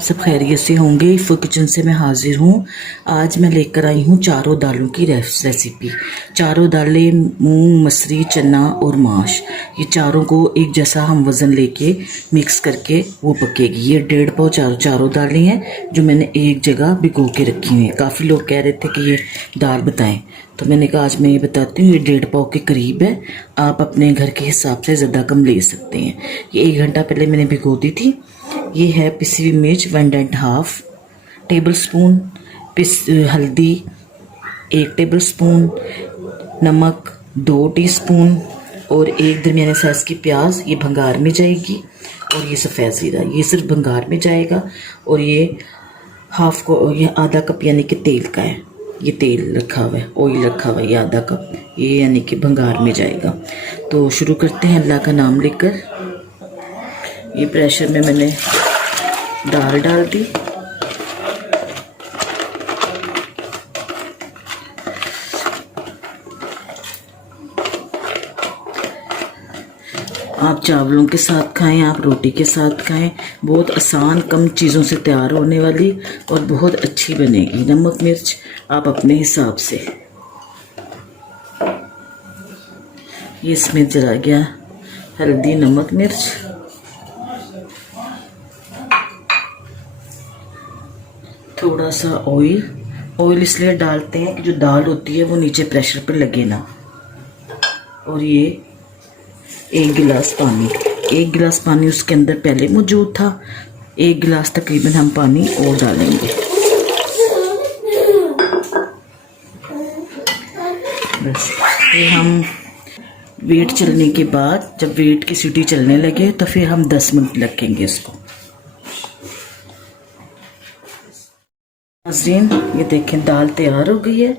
सब खैरियत से होंगे। इफ़ो किचन से मैं हाजिर हूँ। आज मैं लेकर आई हूँ चारों दालों की रेसिपी। चारों दालें मूंग, मसरी, चना और माश, ये चारों को एक जैसा हम वज़न लेके मिक्स करके वो पकेगी। ये 1.5 पाव चारों दालें हैं जो मैंने एक जगह भिगो के रखी हुई हैं। काफ़ी लोग कह रहे थे कि ये दाल बताएं, तो मैंने कहा आज मैं ये बताती हूँ। ये 1.5 पाव के करीब है। आप अपने घर के हिसाब से ज़्यादा कम ले सकते हैं। ये 1 घंटा पहले मैंने भिगो दी थी। ये है पिसी हुई मिर्च 1.5 टेबल स्पून, हल्दी 1 टेबल स्पून, नमक 2 टीस्पून और एक दरमियाने साइज़ की प्याज। ये भंगार में जाएगी। और ये सफ़ेद ज़ीरा, ये सिर्फ भंगार में जाएगा। और ये ये आधा कप यानी कि तेल का है। ये तेल रखा हुआ है, ऑयल रखा हुआ है, ये आधा कप, ये यानी कि भंगार में जाएगा। तो शुरू करते हैं अल्लाह का नाम लेकर। ये प्रेशर में मैंने दाल डाल दी। आप चावलों के साथ खाएं, आप रोटी के साथ खाएं। बहुत आसान, कम चीज़ों से तैयार होने वाली और बहुत अच्छी बनेगी। नमक मिर्च आप अपने हिसाब से। ये इसमें जला गया हल्दी, नमक, मिर्च। थोड़ा सा ऑयल इसलिए डालते हैं कि जो दाल होती है वो नीचे प्रेशर पर लगे ना। और ये 1 गिलास पानी उसके अंदर पहले मौजूद था। 1 गिलास तकरीबन हम पानी और डालेंगे। बस फिर हम वेट चलने के बाद, जब वेट की सीटी चलने लगे तो फिर हम 10 मिनट रखेंगे इसको। नाज़रीन, ये देखें दाल तैयार हो गई है।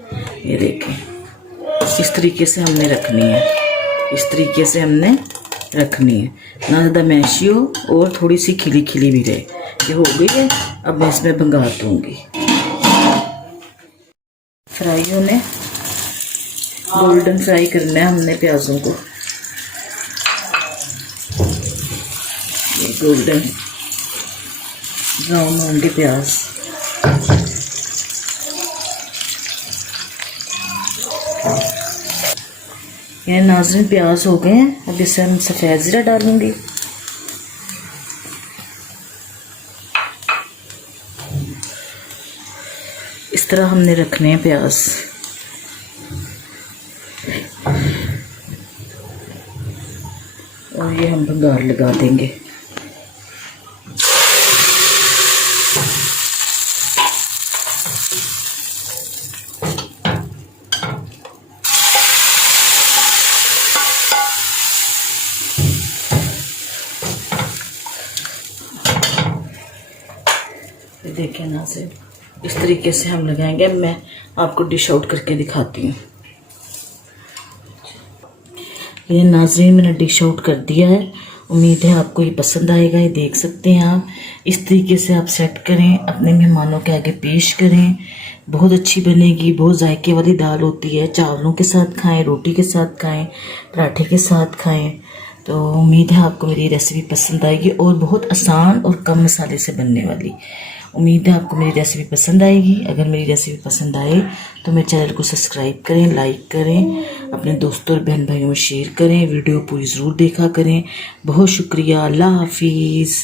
ये देखें, इस तरीके से हमने रखनी है। इस तरीके से हमने रखनी है, ना ज़्यादा मैशी हो और थोड़ी सी खिली खिली भी रहे। ये हो गई है। अब मैं इसमें भंगार दूंगी। फ्राई होने, गोल्डन फ्राई करना है हमने प्याज़ों को। ये गोल्डन ब्राउन होंगे प्याज। ये नाज़रीन प्याज हो गए हैं। अब इसे हम सफ़ेद ज़ीरा डालूंगी। इस तरह हमने रखने हैं प्याज। और ये हम भंगार लगा देंगे। देखिए नाज़रीन, इस तरीके से हम लगाएंगे। मैं आपको डिश आउट करके दिखाती हूँ। ये नाज़रीन मैंने डिश आउट कर दिया है। उम्मीद है आपको ये पसंद आएगा। ये देख सकते हैं आप, इस तरीके से आप सेट करें, अपने मेहमानों के आगे पेश करें। बहुत अच्छी बनेगी। बहुत जायके वाली दाल होती है। चावलों के साथ खाएं, रोटी के साथ खाएं, पराठे के साथ खाएं। तो उम्मीद है आपको मेरी रेसिपी पसंद आएगी और बहुत आसान और कम मसाले से बनने वाली। उम्मीद है आपको मेरी रेसिपी पसंद आएगी। अगर मेरी रेसिपी पसंद आए तो मेरे चैनल को सब्सक्राइब करें, लाइक करें, अपने दोस्तों और बहन भाइयों में शेयर करें। वीडियो पूरी ज़रूर देखा करें। बहुत शुक्रिया। अल्लाह हाफिज़।